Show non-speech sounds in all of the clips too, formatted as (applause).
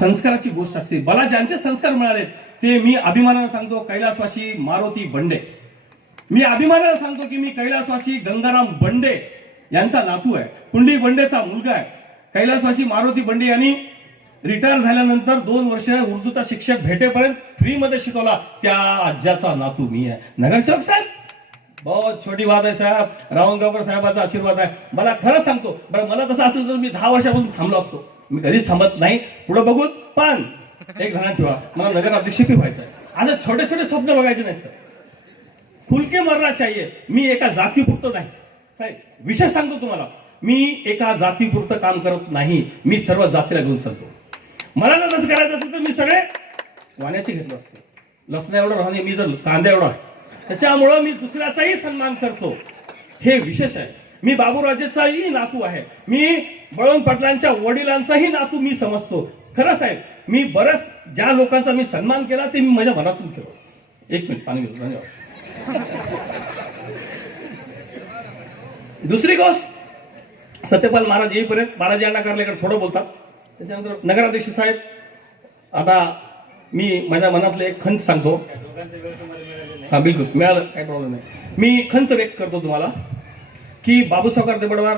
संस्काराची गोष्ट असते. मला ज्यांचे संस्कार मिळाले. ते मी अभिमानानं सांगतो कैलासवासी मारुती बंडे. मी अभिमानानं सांगतो की मी कैलासवासी गंगाराम बंडे यांचा नातू आहे. पुंडी बंडेचा मुलगा आहे. कैलासवासी मारुती बंडे यांनी रिटायर झाल्यानंतर दोन वर्ष उर्दूचा शिक्षक भेटेपर्यंत फ्रीमध्ये शिकवला. त्या आज्याचा नातू मी आहे. नगरसेवक साहेब बहुत छोटी बात आहे साहेब. रावणगावकर साहेबाचा आशीर्वाद आहे. मला खरंच सांगतो बरं मला तसं असेल तर मी दहा वर्षापासून थांबलो असतो. मी कधीच थांबत नाही. पुढे बघून पण एक ध्यानात ठेवा. मला नगर अध्यक्ष व्हायचं आहे. आज छोटे छोटे स्वप्न बघायचे नाही सर फुलके मरना चाहिए. मी एका जातीपुरतं नाही. साहेब विशेष सांगतो तुम्हाला. मी एका जातीपुरतं काम करत नाही. मी सर्व जातीला घेऊन चालतो. मला जर तसं करायचं असेल तर मी सगळे वाण्याचे घेतलं असते. लसणा एवढं राहणे मी तर कांदा एवढा आहे. त्याच्यामुळं मी दुसऱ्याचाही सन्मान करतो. हे विशेष आहे. मी बाबूराजेचाही नातू आहे. मी बळवंत पाटलांच्या वडिलांचाही नातू मी समजतो. खरं साहेब मी बरंच ज्या लोकांचा मी सन्मान केला ते मी माझ्या मनातून केलो. एक मिनिट पाणी घेतो धन्यवाद (laughs) दुसरी गोष्ट सत्यपाल महाराज येईपर्यंत महाराज यांना कारलेकर थोडं बोलतात. त्याच्यानंतर नगराध्यक्ष साहेब आता मी माझ्या मनातलं एक खंत सांगतो. हा बिलकुल मिळालं काही प्रॉब्लेम नाही. मी खंत व्यक्त करतो तुम्हाला. की बाबू सावकार देबडवार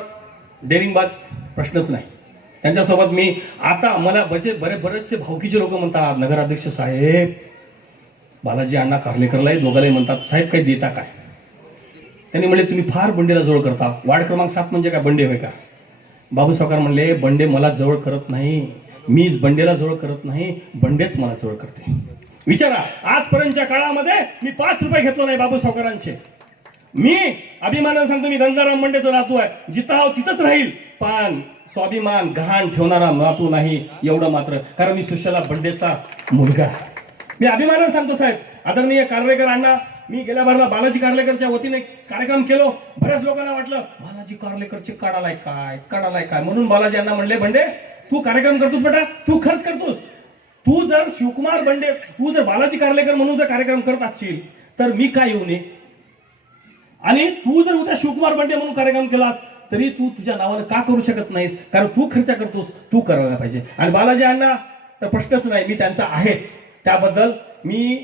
डेरिंगबाज प्रश्नच नाही. त्यांच्यासोबत मी आता मला बचे बरे बरेचसे भावकीचे लोक म्हणतात नगराध्यक्ष साहेब बालाजी अण्णा कार्लेकरलाही दोघालाही म्हणतात साहेब काही देता काय? त्यांनी म्हणले तुम्ही फार बंडेला जवळ करता. वार्ड क्रमांक सात म्हणजे काय? बंडे होय का? बाबू सावकार म्हणले बंडे मला जवळ करत नाही. मीच बंडेला जवळ करत नाही. बंडेच मला जवळ करते. विचारा आजपर्यंतच्या काळामध्ये मी पाच रुपये घेतलो नाही बाबू सावकारांचे. मी अभिमानानं सांगतो मी गंगाराम मंडेचा नातू आहे. जिथं आहो तिथंच राहील. पण स्वाभिमान घाण ठेवणारा नातू नाही एवढं मात्र. कारण मी सुशला बंडेचा मुलगा आहे. मी अभिमानानं सांगतो साहेब आदरणीय कार्लेकर अण्णा मी गेल्या भरला बालाजी कार्लेकरच्या वतीने कार्यक्रम केलो. बऱ्याच लोकांना वाटलं बालाजी कार्लेकरचे काढालाय काय काढालाय काय? म्हणून बालाजी यांना म्हणले बंडे तू कार्यक्रम करतोस बेटा तू खर्च करतोस. तू जर शिवकुमार बंडे तू जर बालाजी कार्लेकर म्हणून जर कार्यक्रम करत असशील तर मी काय येऊ नये? आणि तू जर उद्या शिवकुमार बंडे म्हणून कार्यक्रम केलास तरी तू तुझ्या नावानं का करू शकत नाहीस? कारण तू खर्च करतोस तू करायला पाहिजे. आणि बालाजी अण्णा तर प्रश्नच नाही मी त्यांचा आहेच. त्याबद्दल मी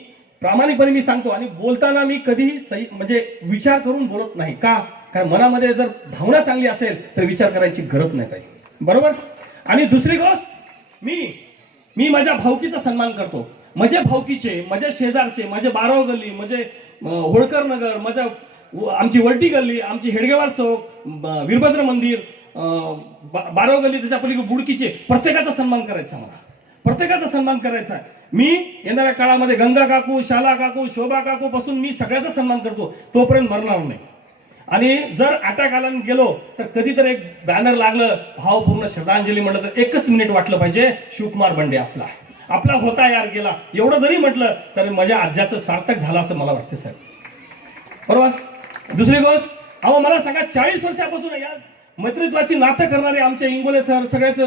प्रामाणिकपणे मी सांगतो आणि बोलताना मी कधीही सही म्हणजे विचार करून बोलत नाही. का? कारण मनामध्ये जर भावना चांगली असेल तर विचार करायची गरज नाही काही बरोबर? आणि दुसरी गोष्ट मी मी माझ्या भावकीचा सन्मान करतो. माझ्या भावकीचे माझ्या शेजारचे माझे बाराव गल्ली म्हणजे होळकर नगर माझ्या आमची वरटी गल्ली आमची हेडगेवार चौक वीरभद्र मंदिर अं, बाराव गल्ली त्याच्या पलीकडे बुडकीचे प्रत्येकाचा सन्मान करायचा मला. प्रत्येकाचा सन्मान करायचा. मी येणाऱ्या काळामध्ये गंगा काकू शाला काकू शोभा काकू पासून मी सगळ्याचा सन्मान करतो तोपर्यंत मरणार नाही. आणि जर अटॅक आला आणि गेलो तर कधी तर एक बॅनर लागलं भावपूर्ण श्रद्धांजली म्हटलं तर एकच मिनिट वाटलं पाहिजे शिवकुमार बंडे आपला. आपला होता यार गेला. एवढं जरी म्हटलं तरी माझ्या आज्याचं सार्थक झालं असं मला वाटतं साहेब. बरोबर? दुसरी गोष्ट अहो मला सांगा चाळीस वर्षापासून या मैत्रित्वाची नातं करणारे आमचे इंगोले सर सगळ्याच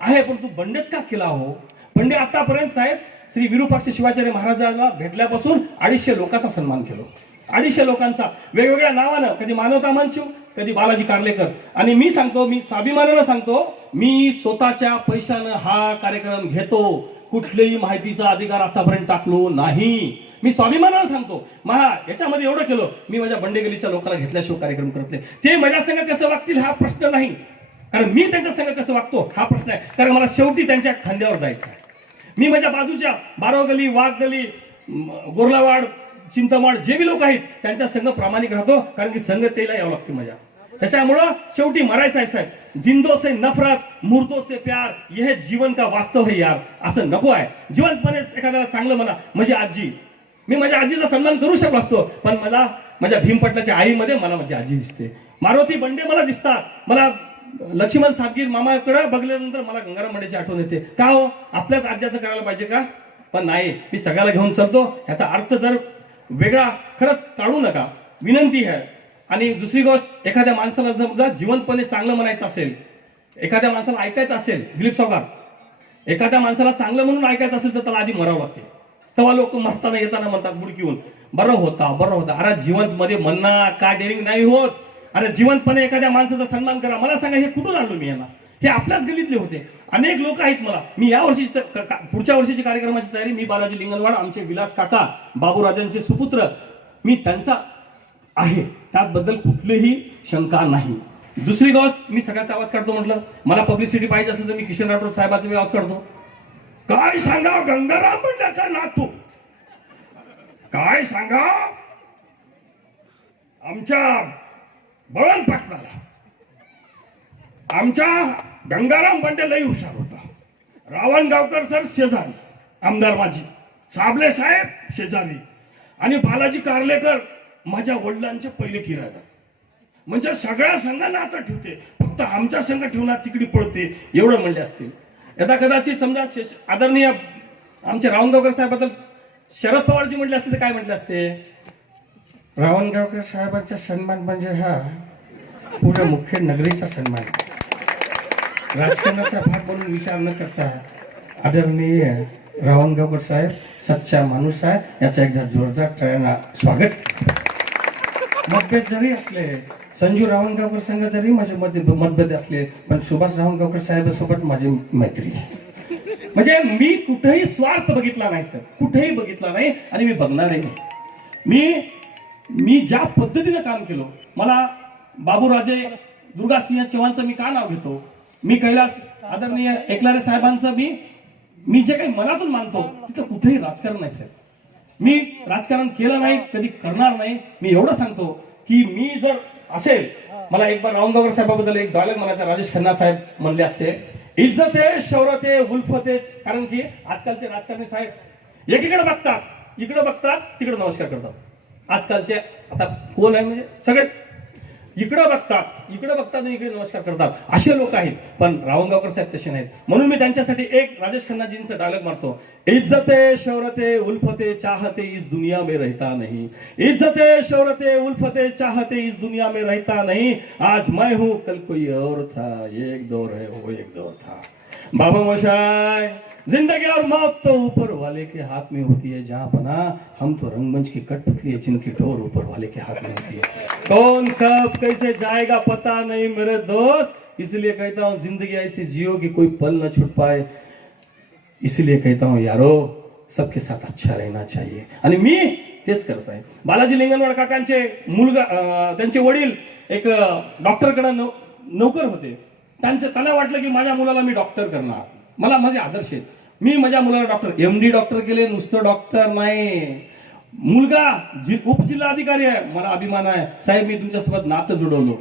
आहे पण तू बंडेच का केला हो? बंडे आतापर्यंत साहेब श्री विरूपाक्ष शिवाचार्य महाराजाला भेटल्यापासून अडीचशे लोकांचा सन्मान केलो. अडीचशे लोकांचा. वेगवेगळ्या नावानं कधी मानवता मंचू कधी बालाजी कार्लेकर. आणि मी सांगतो मी स्वाभिमानानं सांगतो मी स्वतःच्या पैशानं हा कार्यक्रम घेतो. कुठलीही माहितीचा अधिकार आतापर्यंत टाकलो नाही. मी स्वाभिमानानं सांगतो महा याच्यामध्ये एवढं केलं मी माझ्या बंडेगलीच्या लोकांना घेतल्याशिवाय कार्यक्रम करत नाही. ते माझ्या संघ कसं वागतील हा प्रश्न नाही. कारण मी त्यांच्या संघ कसं वागतो हा प्रश्न आहे. कारण मला शेवटी त्यांच्या खांद्यावर जायचं आहे. मी माझ्या बाजूच्या बारोगली वाघगली गली गोरलावाड चिंतमाड जे बी लोक आहेत त्यांच्या संघ प्रामाणिक राहतो. कारण की संगतेला यावं लागते माझ्या. त्याच्यामुळं शेवटी मरायचं आहे साहेब. जिंदो से नफरत मुर्दो से प्यार हे जीवन का वास्तव है यार. असं नको आहे. जिवंतपणे एखाद्याला चांगलं म्हणा म्हणजे आजी मी माझ्या आजीचा सन्मान करू शकलो असतो पण मला माझ्या भीमपटलाच्या आईमध्ये मला माझी आजी दिसते. मारुती बंडे मला दिसतात. मला लक्ष्मण सातगीर मामाकडे बघल्यानंतर मला गंगाराम बंडेची आठवण येते. का हो? आपल्याच आज्याचं करायला पाहिजे का? पण नाही मी सगळ्याला घेऊन चालतो. ह्याचा अर्थ जर वेगळा खरंच काढू नका. विनंती आहे. आणि दुसरी गोष्ट एखाद्या माणसाला समजा जिवंतपणे चांगलं म्हणायचं असेल एखाद्या माणसाला ऐकायचं असेल दिलीप सावकार एखाद्या माणसाला चांगलं म्हणून ऐकायचं असेल तर त्याला आधी मरावं लागते. तेव्हा लोक मरताना येताना म्हणतात बुडकीहून बरं होता बरं होता. अरे जिवंत मध्ये म्हणणं का डेअरिंग नाही होत. अरे जिवंतपणे एखाद्या माणसाचा सन्मान करा. मला सांगा हे कुठून आणलो मी यांना? हे आपल्याच गलीतले होते. अनेक लोक आहेत मला. मी या वर्षी पुढच्या वर्षीची कार्यक्रमाची तयारी मी बालाजी लिंगनवाड आमचे विलास काका बाबूराजांचे सुपुत्र मी त्यांचा आहे. त्याबद्दल कुठलीही शंका नाही. दुसरी गोष्ट मी सगळ्याचा आवाज काढतो म्हटलं. मला पब्लिसिटी पाहिजे असेल तर मी किशन राठोड साहेबाचा मी आवाज काढतो. काय सांगा गंगाराम मंडळाचा नातू काय सांगा आमच्या बळण पाटणाला. आमच्या गंगाराम बंडे लई हुशार होता. रावणगावकर सर शेजारी आमदार माझी साबले साहेब शेजारी. आणि बालाजी कार्लेकर माझ्या वडिलांचे पहिले किरायदार म्हणजे सगळ्या संघांना आता ठेवते. फक्त आमच्या संघ ठेवणार तिकडे पळते एवढं म्हणले असतील. यथा कदाचित समजा आदरणीय आमचे रावणगावकर साहेबाबद्दल शरद पवारजी म्हटले असते ते काय म्हटले असते? रावणगावकर साहेबांचा सन्मान म्हणजे हा पूर्ण मुख्य नगरीचा सन्मान. राजकारणाचा भाग म्हणून विचार न करता आदरणीय रावणगावकर साहेब सच्चा माणूस आहे. याचा एकदा जोरदार टाळ्यांना स्वागत. मतभेद जरी असले संजू रावणगावकर संघ जरी माझे मत मतभेद असले पण सुभाष रावणगावकर साहेबांसोबत माझी मैत्री. आहे म्हणजे मी कुठेही स्वार्थ बघितला नाही सर. कुठेही बघितला नाही आणि मी बघणारही नाही. मी मी ज्या पद्धतीने काम केलं मला बाबूराजे दुर्गासिंह चव्हाणचं मी का नाव घेतो? मी कैलास आदरणीय एकलारे साहेबांचं मी मी जे काही मनातून मानतो तिथं कुठेही राजकारण नाही सर. मी राजकारण केलं नाही कधी करणार नाही मी एवढं सांगतो की मी जर असेल मला एक बार रावणगावकर साहेबाबद्दल एक डायलॉग म्हणायचा राजेश खन्ना साहेब म्हणले असते इज्जत शौरते उल्फते कारण की आजकालचे राजकारणी साहेब एकीकडे बघतात इकडे बघतात तिकडे नमस्कार करतात. आजकालचे आता कोण आहे म्हणजे सगळेच इकडं बघतात इकडं बघतात आणि इकडे नमस्कार करतात. असे लोक आहेत. पण रावणगावकर साहेब तसे नाहीत. म्हणून मी त्यांच्यासाठी एक राजेश खन्नाजींचा डायलॉग मारतो. इज्जते शौरते उल्फते चाहते इस दुनिया में रहता नहीं. इज्जते शौरते उल्फते चाहते इस दुनिया में रहता नहीं. आज मैं हूं कल कोई और था. एक दौर है वो एक दौर था. बाबा मोशाय जिंदगी और मौत तो ऊपर वाले के हाथ में होती है जहां बना हम तो रंगमंच की कठपुतली है जिनकी डोर ऊपर वाले के हाथ में होती है. कौन कब कैसे जाएगा पता नहीं मेरे दोस्त। इसलिए कहता हूं जिंदगी ऐसी जियो कि कोई पल न छूट पाए। इसलिए कहता हूं यारो सबके साथ अच्छा रहना चाहिए। आणि मी तेच करत आहे. बालाजी लिंगनवाड काकांचे मुलगा त्यांचे वडील एक डॉक्टरकडे नोकर होते. त्यांचं त्यांना वाटलं की माझ्या मुलाला मी डॉक्टर करणार. मला माझे आदर्श आहेत. मी माझ्या मुलाला डॉक्टर एम डी डॉक्टर केले नुसतं डॉक्टर नाही. मुलगा जी उपजिल्हाधिकारी आहे मला अभिमान आहे. साहेब मी तुमच्यासोबत नातं जुडवलो.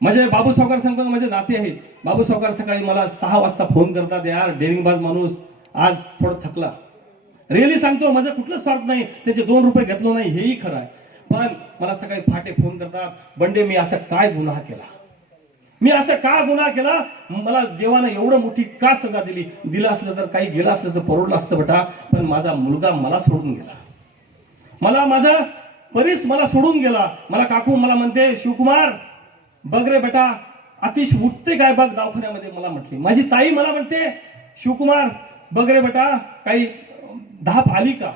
माझे बाबू सावकार सांगतो माझे नाते आहेत. बाबू सावकार सकाळी मला सहा वाजता फोन करतात यार डेरिंगबाज माणूस आज थोडं थकला. रिअली सांगतो माझं कुठलं स्वार्थ नाही. त्याचे दोन रुपये घेतलो नाही हेही खरं आहे. पण मला सकाळी फाटे फोन करतात बंडे मी असा काय गुन्हा केला? मी असं का गुन्हा केला? मला देवानं एवढं मोठी का सजा दिली? दिलं असलं तर काही गेलं असलं तर परवडलं असतं बेटा. पण माझा मुलगा मला सोडून गेला. मला माझा परीस मला सोडून गेला. मला काकू मला म्हणते शिवकुमार बघ रे बेटा अतिश उठते काय बघ दवाखान्यामध्ये मला म्हटली. माझी ताई मला म्हणते शिवकुमार बघ रे बेटा काही धाप आली का?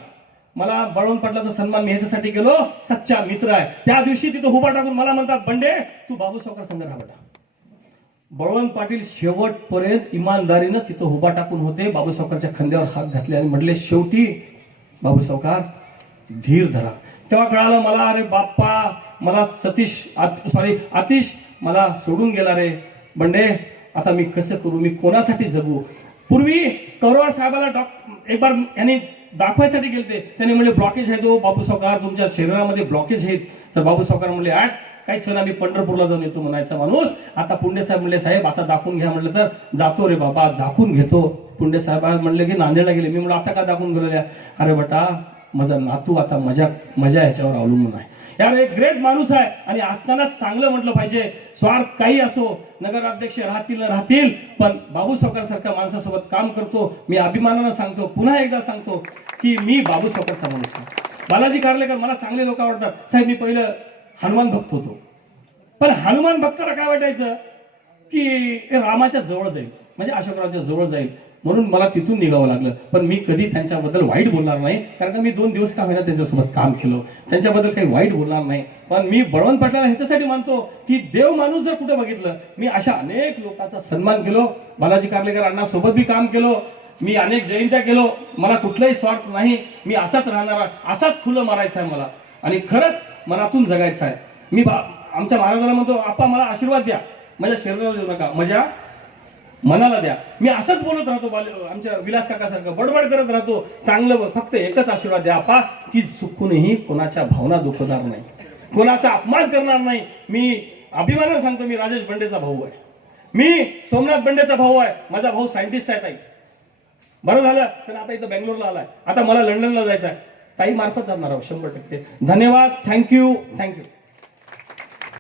मला बळवंत पाटलाचा सन्मान मी ह्याच्यासाठी गेलो सच्चा मित्र आहे. त्या दिवशी तिथं हुबा टाकून मला म्हणतात बंडे तू बाबू सावकार संघ राहा बेटा. बळवंत पाटील शेवटपर्यंत इमानदारीनं तिथं हुबा टाकून होते बाबू सावकारच्या खांद्यावर हात घातले आणि म्हटले शेवटी बाबू सावकार धीर धरा. तेव्हा कळालं मला अरे बाप्पा मला सतीश सॉरी आतिश मला सोडून गेला रे. बंडे आता मी कसं करू? मी कोणासाठी जगू? पूर्वी करोड साहेबाला डॉक्टर एक बार यांनी दाखवायसाठी गेलते. त्यांनी म्हणले ब्लॉकेज आहे तो बाबू सावकार तुमच्या शरीरामध्ये ब्लॉकेज आहेत. तर बाबू सावकार म्हणले आठ काही क्षण आम्ही पंढरपूरला जाऊन येतो म्हणायचा माणूस. आता पुंडे साहेब म्हणले साहेब आता दाखवून घ्या. म्हटलं तर जातो रे बाबा दाखवून घेतो. पुंडे साहेब म्हणले की नांदेडला गेले. मी म्हणलं आता का दाखवून गेलेल्या? अरे बटा माझा नातू आता मजा मजा ह्याच्यावर अवलंबून आहे. यार एक ग्रेट माणूस आहे आणि असतानाच चांगलं म्हटलं पाहिजे. स्वार्थ काही असो नगराध्यक्ष राहतील न राहतील पण बाबू सावकार सारख्या माणसासोबत काम करतो. मी अभिमानानं सांगतो पुन्हा एकदा सांगतो की मी बाबू सावकारचा माणूस आहे. बालाजी कार्लेकर मला चांगले लोक आवडतात. साहेब मी पहिलं हनुमान भक्त होतो. पण हनुमान भक्ताला काय वाटायचं? की हे रामाच्या जवळ जाईल. म्हणजे अशोकरावच्या जवळ जाईल. म्हणून मला तिथून निघावं लागलं. पण मी कधी त्यांच्याबद्दल वाईट बोलणार नाही कारण का मी दोन दिवस का होईना त्यांच्यासोबत काम केलं. त्यांच्याबद्दल काही वाईट बोलणार नाही. पण मी बळवंत पाटला ह्याच्यासाठी मानतो की देव माणूस जर कुठे बघितलं मी अशा अनेक लोकांचा सन्मान केलो. बालाजी कार्लेकर अण्णासोबत बी काम केलो. मी अनेक जयंत्या केलो. मला कुठलाही स्वार्थ नाही. मी असाच राहणारा असाच फुलं मारायचं आहे मला. आणि खरंच मनातून जगायचं आहे. मी आमच्या महाराजाला म्हणतो आपा मला आशीर्वाद द्या. माझ्या शरीराला देऊ नका. माझ्या मनाला द्या. मी असंच बोलत राहतो बाल- आमच्या विलास काकासारखं बडबड करत राहतो. चांगलं फक्त एकच आशीर्वाद द्या पा की चुकूनही कोणाच्या भावना दुखवणार नाही. कोणाचा अपमान करणार नाही. मी अभिमानानं सांगतो मी राजेश बंडेचा भाऊ आहे. मी सोमनाथ बंडेचा भाऊ आहे. माझा भाऊ सायंटिस्ट आहे ताई. बरं झालं तर आता इथं बेंगलोरला आलाय. आता मला लंडनला जायचं आहे ताई मार्फत जाणार आहोत शंभर टक्के. धन्यवाद. Thank you. Thank you.